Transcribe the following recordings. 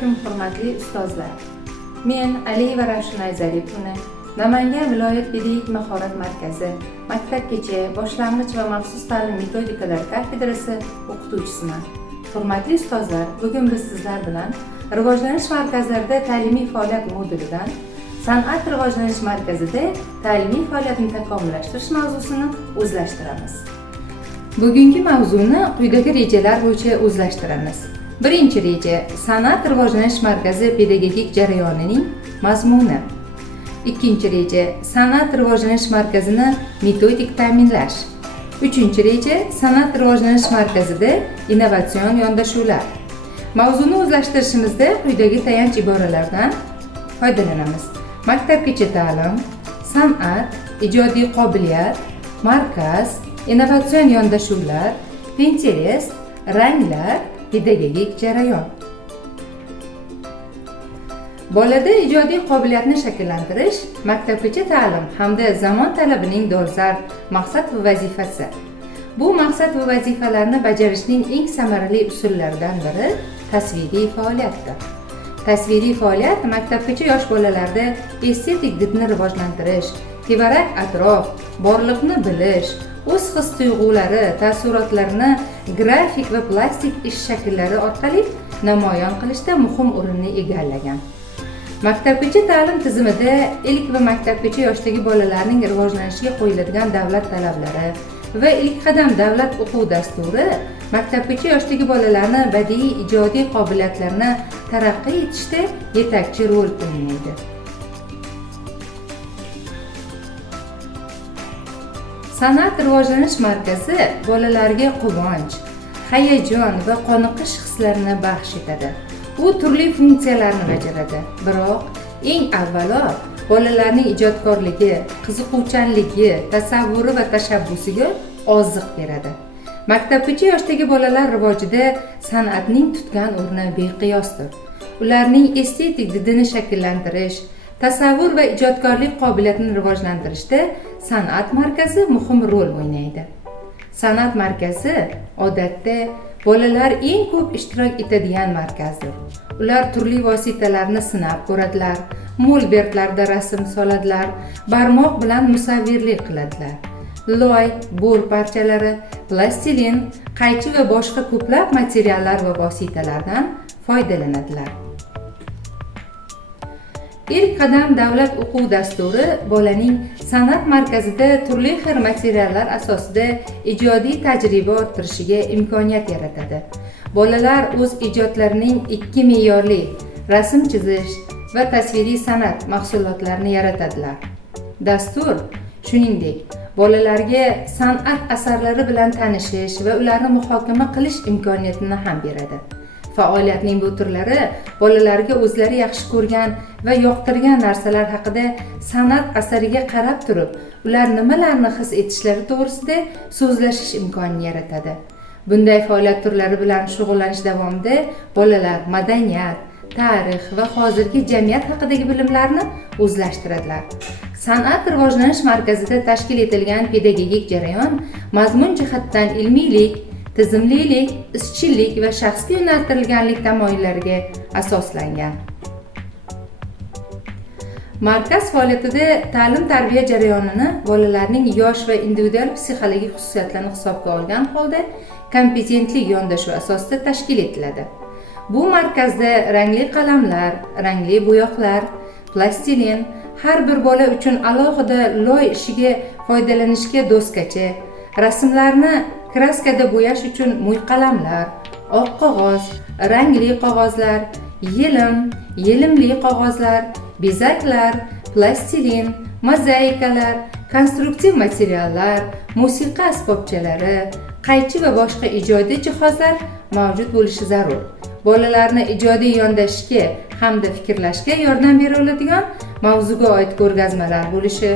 alaykum hurmatli ustozlar. Men Aliyeva Ravshan Ayzalievna, Namangan viloyat pedagogik mahorat markazi, maktabgacha, boshlang'ich va maxsus ta'lim metodikalar kafedrasi o'qituvchisiman. Hurmatli ustozlar, bugun biz sizlar bilan rivojlanish markazlarida ta'limiy faoliyat modulidan san'at rivojlanish markazida ta'limiy faoliyatni takomillashtirish mavzusini o'zlashtiramiz. Bugungi mavzuni quyidagi rejalar bo'yicha o'zlashtiramiz. Birinchi reja: san'at rivojlanish markazi pedagogik jarayonining mazmuni. Ikkinchi reja: san'at rivojlanish markazini metodik ta'minlash. Uchinchi reja: san'at rivojlanish markazida innovatsion yondashuvlar. Mavzuni o'zlashtirishimizda quyidagi tayanch iboralardan foydalanamiz. Maktabgacha ta'lim, san'at, ijodiy qobiliyat, markaz, innovatsion yondashuvlar, interes, ranglar, pedagogik jarayon. Bolada ijodiy qobiliyatni shakllantirish maktabgacha ta'lim hamda zamon talabining dolzarb maqsad va vazifasi. Bu maqsad va vazifalarni bajarishning eng samarali usullaridan biri tasviriy faoliyatdir. Tasviriy faoliyat maktabgacha yosh bolalarda estetik didni rivojlantirish, tevarak atrof, borliqni bilish, o'z his-tuyg'ulari, taassurotlarini grafik va plastik ish shakllari orqali namoyon qilishda muhim o'rinni egallagan. Maktabgacha ta'lim tizimida ilk va maktabgacha yoshdagi bolalarning rivojlanishiga qo'yiladigan davlat talablari va ilk qadam davlat o'quv dasturi maktabgacha yoshdagi bolalarni badiiy ijodiy qobiliyatlarini taraqqiy etishda yetakchi rol o'ynaydi. San'at rivojlanish markazi bolalarga quvonch, hayajon va qoniqish hislarini baxsh etadi. U turli funksiyalarni bajaradi, biroq eng avvalo bolalarning ijodkorligi, qiziquvchanligi, tasavvuri va tashabbusiga oziq beradi. Maktabgacha yoshdagi bolalar rivojida san'atning tutgan o'rni beqiyosdir. Ularning estetik didini shakllantirish, tasavvur va ijodkorlik qobiliyatini rivojlantirishda san'at markazi muhim rol o'ynaydi. San'at markazi odatda bolalar eng ko'p ishtirok etadigan markazdir. Ular turli vositalarni sinab ko'radilar, molbertlarda rasm soladilar, barmoq bilan musavvirlik qiladilar. Loy, bo'r parchalari, plastilin, qaychi va boshqa ko'plab materiallar va vositalardan foydalanadilar. Ilk qadam davlat o'quv dasturi bolaning san'at markazida turli xil materiallar asosida ijodiy tajriba orttirishiga imkoniyat yaratadi. Bolalar o'z ijodlarining ikki me'yorli rasm chizish va tasviriy san'at mahsulotlarini yaratadilar. Dastur shuningdek bolalarga san'at asarlari bilan tanishish va ularni muhokama qilish imkoniyatini ham beradi. Faoliyatning bu turlari bolalarga o'zlari yaxshi ko'rgan va yoqtirgan narsalar haqida san'at asariga qarab turib, ular nimalarni his etishlari to'g'risida so'zlashish imkonini yaratadi. Bunday faoliyat turlari bilan shug'ullanish davomida bolalar madaniyat, tarix va hozirgi jamiyat haqidagi bilimlarni o'zlashtiradilar. San'at rivojlanish markazida tashkil etilgan pedagogik jarayon mazmun jihatdan ilmiylik, tizimlilik, izchillik va shaxsga yo'naltirilganlik tamoyillariga asoslangan. Markaz faoliyatida ta'lim-tarbiya jarayonini bolalarning yosh va individual psixologik xususiyatlarini hisobga olgan holda kompetentlik yondashuvi asosida tashkil etiladi. Bu markazda rangli qalamlar, rangli bo'yoqlar, plastilin, har bir bola uchun alohida loy ishiga foydalanishga doskacha, rasmlarni kraskada bo'yash uchun mo'yqalamlar, oq qog'oz, rangli qog'ozlar, yelimli qog'ozlar, bezaklar, plastilin, mozaikalar, konstruktiv materiallar, musiqa asbobchalari, qaychi va boshqa ijodiy jihozlar mavjud bo'lishi zarur. Bolalarni ijodiy yondashishga hamda fikrlashga yordam bera oladigan mavzuga oid ko'rgazmalar bo'lishi,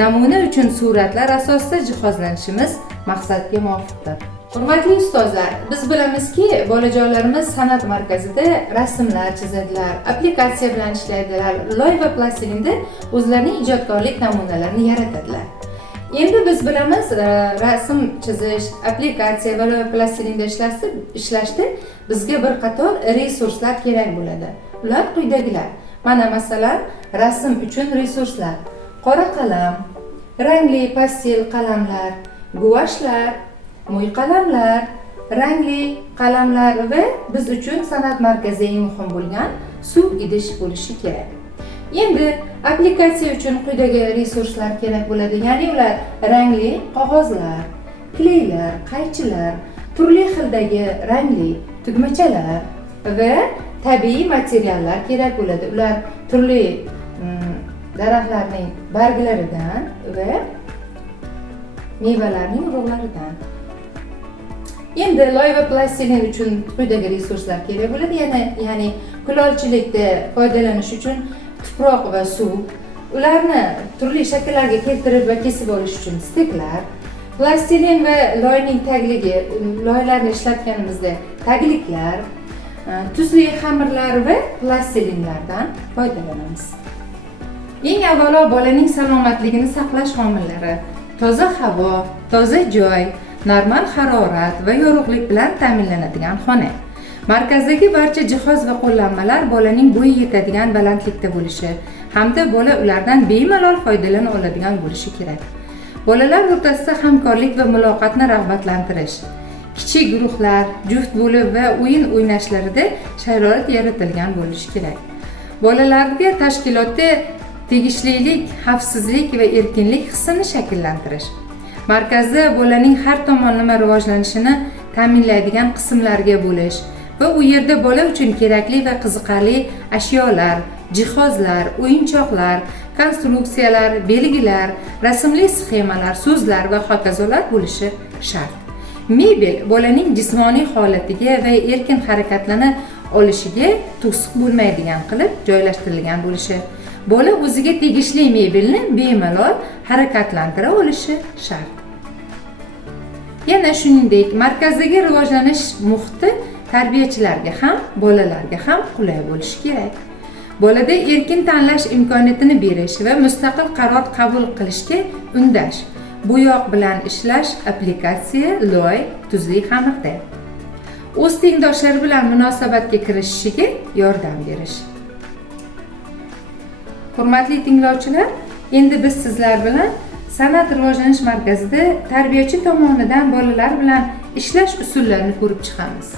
namuna uchun suratlar asosida jihozlanishimiz maqsadga muvofiqdir. Hurmatli ustozlar, biz bilamizki, bolajonlarimiz san'at markazida rasmlar chizadilar, applikatsiya bilan ishlaydilar, loy va plastilinda o'zlarining ijodkorlik namunalarini yaratadilar. Endi biz bilamiz, rasm chizish, applikatsiya va loy plastilinda ishlashda bizga bir qator resurslar kerak bo'ladi. Ular quyidagilar. Mana masalan, rasm uchun resurslar: qora qalam, rangli pastel qalamlar, guvashlar, mo'y qalamlar, rangli qalamlar va biz uchun san'at markazi eng muhim bo'lgan suv idish bo'lishi kerak. Endi aplikatsiya uchun quyidagi resurslar kerak bo'ladi. Ya'ni ular rangli qog'ozlar, kleylar, qaychilar, turli xildagi rangli tugmachalar va tabiiy materiallar kerak bo'ladi. Ular turli daraxtlarning barglaridan va mevalarning urug'laridan. Endi loy va plastilin uchun quyidagi resurslar kerak bo'ladi. Ya'ni kulolchilikda foydalanish uchun tuproq va suv, ularni turli shakllarga keltirib va kesib olish uchun steklar, plastilin va loyning tagligi, loylarni ishlatganimizda tagliklar, tuzli xamirlar va plastilinlardan foydalanamiz. Eng avvalo bolaning salomatligini saqlash omillari: toza havo, toza joy, normal harorat va yorug'lik bilan ta'minlanadigan xona. Markazdagi barcha jihoz va qo'llanmalar bolaning bo'yi yetadigan balandlikda bo'lishi hamda bola ulardan bemalol foydalana oladigan bo'lishi kerak. Bolalar o'rtasida hamkorlik va muloqotni rag'batlantirish, kichik guruhlar, juft bo'lib va o'yin o'ynashlarida sharoit yaratilgan bo'lishi kerak. Bolalarga tashkilotda tegishlilik, xavfsizlik va erkinlik hissini shakllantirish. Markazda bolaning har tomonlama rivojlanishini ta'minlaydigan qismlarga bo'lish va u yerda bola uchun kerakli va qiziqarli ashyolar, jihozlar, o'yinchoqlar, konstruksiyalar, belgilar, rasmli sxemalar, so'zlar va hokazolar bo'lishi shart. Mebel bolaning jismoniy holatiga va erkin harakatlana olishiga to'siq bo'lmaydigan qilib joylashtirilgan bo'lishi, bola o'ziga tegishli mebelni bemalol harakatlantira olishi shart. Yana shuningdek, markazdagi rivojlanish muhiti tarbiyachilarga ham, bolalarga ham qulay bo'lishi kerak. Bolada erkin tanlash imkoniyatini berish va mustaqil qaror qabul qilishga undash. Bo'yoq bilan ishlash, aplikatsiya, loy, tuzli xamirda. O'z tengdoshlari bilan munosabatga kirishishiga yordam berish. Hurmatli tinglovchilar, endi biz sizlar bilan San'at rivojlanish markazida tarbiyachi tomonidan bolalar bilan ishlash usullarini ko'rib chiqamiz.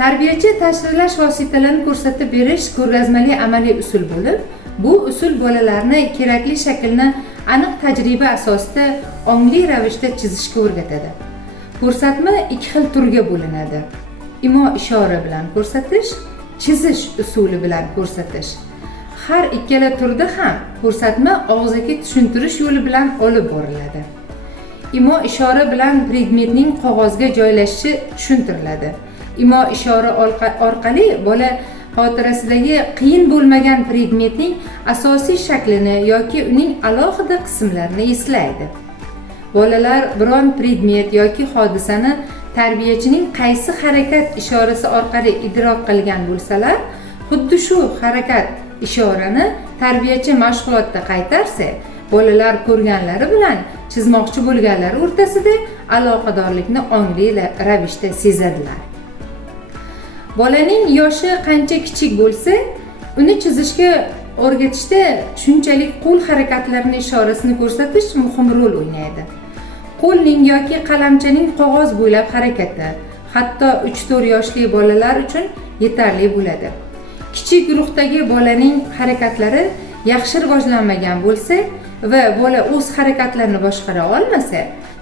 Tarbiyachi tasvirlash vositalarini ko'rsatib berish ko'rgazmali amaliy usul bo'lib, bu usul bolalarni kerakli shaklni aniq tajriba asosida ongli ravishda chizishga o'rgatadi. Ko'rsatma ikki xil turga bo'linadi: imo-ishora bilan ko'rsatish, chizish usuli bilan ko'rsatish. Har ikkala turda ham ko'rsatma og'zaki tushuntirish yo'li bilan olib boriladi. Imo-ishora bilan predmetning qog'ozga joylashishi tushuntiriladi. Imo-ishora orqali bola xotirasidagi qiyin bo'lmagan predmetning asosiy shaklini yoki uning alohida qismlarini eslaydi. Bolalar biron predmet yoki hodisani tarbiyachining qaysi harakat ishorasi orqali idrok qilgan bo'lsalar, xuddi shu harakat ishorani tarbiyachi mashg'ulotda qaytarsa, bolalar ko'rganlari bilan chizmoqchi bo'lganlari o'rtasida aloqadorlikni ongli ravishda sezadilar. Bolaning yoshi qancha kichik bo'lsa, uni chizishga o'rgatishda shunchalik qo'l harakatlarini ishorasini ko'rsatish muhim rol o'ynaydi. Qo'lning yoki qalamchaning qog'oz bo'ylab harakati hatto 3-4 yoshli bolalar uchun yetarli bo'ladi. Kichik guruhdagi bolaning harakatlari yaxshi rivojlanmagan bo'lsa va bola o'z harakatlarini boshqara olmasa,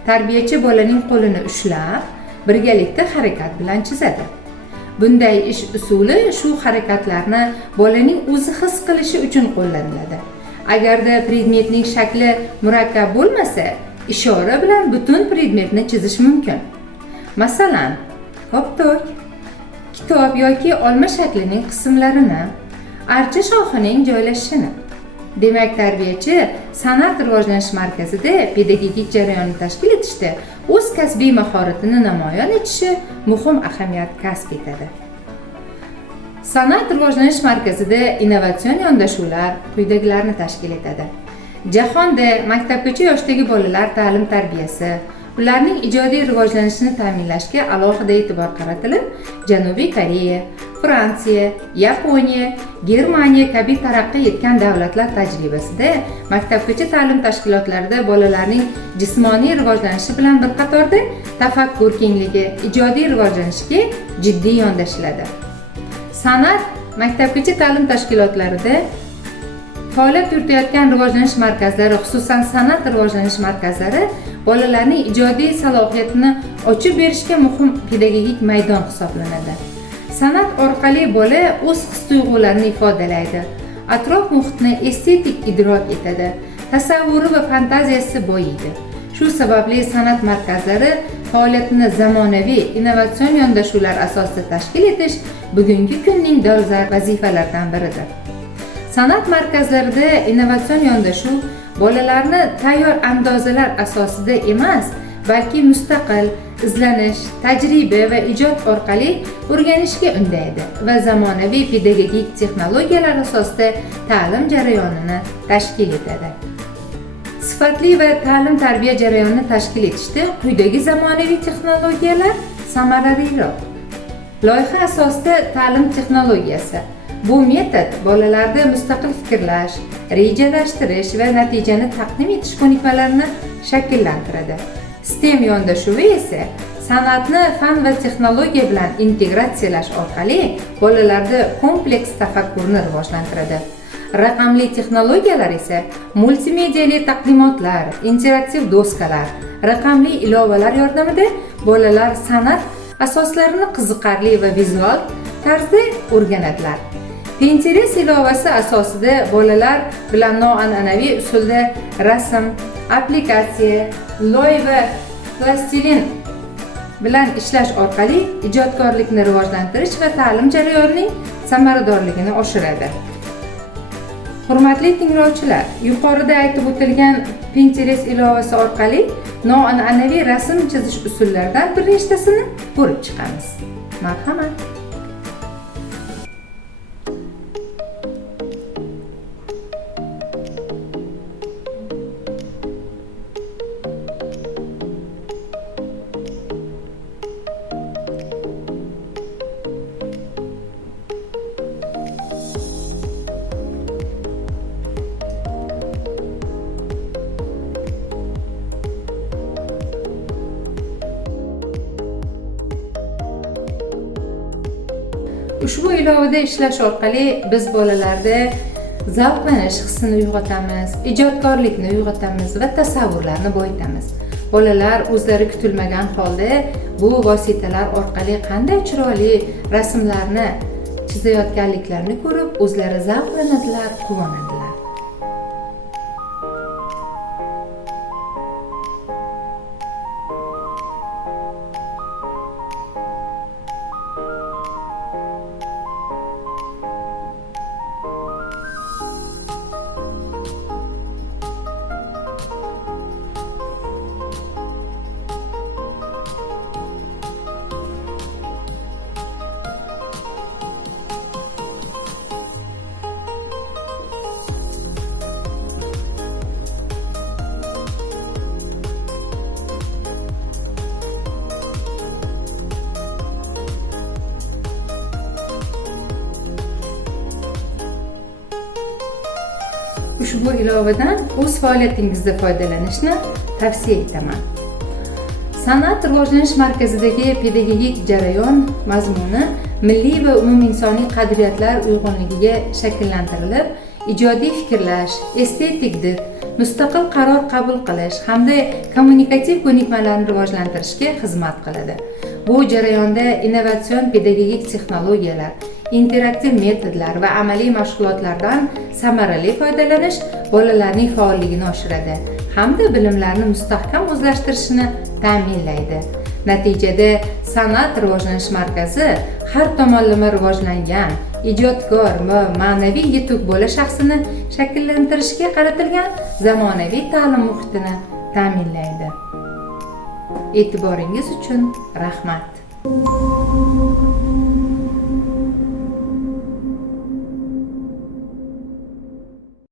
tarbiyachi bolaning qo'lini ushlab, birgalikda harakat bilan chizadi. Bunday ish usuli shu harakatlarni bolaning o'zi his qilishi uchun qo'llaniladi. Agarda predmetning shakli murakkab bo'lmasa, ishora bilan butun predmetni chizish mumkin. Masalan, koptok, kitob yoki olma shaklining qismlarini, archa shoxining joylashishini. Demak, tarbiyachi san'at rivojlanish markazida pedagogik jarayonni tashkil etishda o'z kasbiy mahoratini namoyon etishi muhim ahamiyat kasb etadi. San'at rivojlanish markazida innovatsion yondashuvlar quyidagilarni tashkil etadi: jahonda maktabgacha yoshdagi bolalar ta'lim-tarbiyasi, ularning ijodiy rivojlanishini ta'minlashga alohida e'tibor qaratilib, Janubiy Koreya, Fransiya, Yaponiya, Germaniya kabi taraqqiy etgan davlatlar tajribasida maktabgacha ta'lim tashkilotlarida bolalarning jismoniy rivojlanishi bilan bir qatorda tafakkur kengligi, ijodiy rivojlanishga jiddiy yondashiladi. San'at maktabgacha ta'lim tashkilotlarida faoliyat yuritayotgan rivojlanish markazlari, xususan san'at rivojlanish markazlari bolalarning ijodiy salohiyatini ochib berishga muhim pedagogik maydon hisoblanadi. San'at orqali bola o'z his-tuyg'ularini ifodalaydi, atrof muhitni estetik idrok etadi, tasavvuri va fantaziyasi boyiydi. Shu sababli san'at markazlari faoliyatini zamonaviy, innovatsion yondashuvlar asosida tashkil etish bugungi kunning dolzarb vazifalaridan biridir. San'at markazlarida innovatsion yondashuv bolalarni tayyor andozalar asosida emas, balki mustaqil izlanish, tajriba va ijod orqali o'rganishga undaydi va zamonaviy pedagogik texnologiyalar asosida ta'lim jarayonini tashkil etadi. Sifatli va ta'lim-tarbiya jarayonini tashkil etishda quyidagi zamonaviy texnologiyalar samaraliroq. Loyiha asosida ta'lim texnologiyasi. Bu metod bolalarda mustaqil fikrlash, rejalashtirish va natijani taqdim etish ko'nikmalarini shakllantiradi. STEM yondashuvi esa san'atni fan va texnologiya bilan integratsiyalash orqali bolalarda kompleks tafakkurni rivojlantiradi. Raqamli texnologiyalar esa multimediali taqdimotlar, interaktiv doskalar, raqamli ilovalar yordamida bolalar san'at asoslarini qiziqarli va vizual tarzda o'rganadilar. Pinterest ilovasi asosida bolalar bilan noan'anaviy usulda rasm, aplikatsiya, loy va plastilin bilan ishlash orqali ijodkorlikni rivojlantirish va ta'lim jarayonining samaradorligini oshiradi. Hurmatli tinglovchilar, yuqorida aytib o'tilgan Pinterest ilovasi orqali noan'anaviy rasm chizish usullaridan bir nechtasini ko'rib chiqamiz. Marhamat. Ushbu ilovada ishlash orqali biz bolalarda zavqlanish hissini uyg'otamiz, ijodkorlikni uyg'otamiz va tasavvurlarni boyitamiz. Bolalar o'zlari kutilmagan holda bu vositalar orqali qanday chiroyli rasmlarni chizayotganliklarini ko'rib, o'zlari zavqlanadilar, quvonadilar. Ushbu ilovadan o'z faoliyatingizda foydalanishni tavsiya etaman. San'at rivojlanish markazidagi pedagogik jarayon mazmuni milliy va umuminsoniy qadriyatlar uyg'unligiga shakllantirilib, ijodiy fikrlash, estetik did, mustaqil qaror qabul qilish hamda kommunikativ ko'nikmalarni rivojlantirishga xizmat qiladi. Bu jarayonda innovatsion pedagogik texnologiyalar, interaktiv metodlar va amaliy mashg'ulotlardan samarali foydalanish bolalarning faolligini oshiradi hamda bilimlarni mustahkam o'zlashtirishini ta'minlaydi. Natijada san'at rivojlanish markazi har tomonlama rivojlangan, ijodkor va ma'naviy yetuk bola shaxsini shakllantirishga qaratilgan zamonaviy ta'lim muhitini ta'minlaydi. E'tiboringiz uchun rahmat.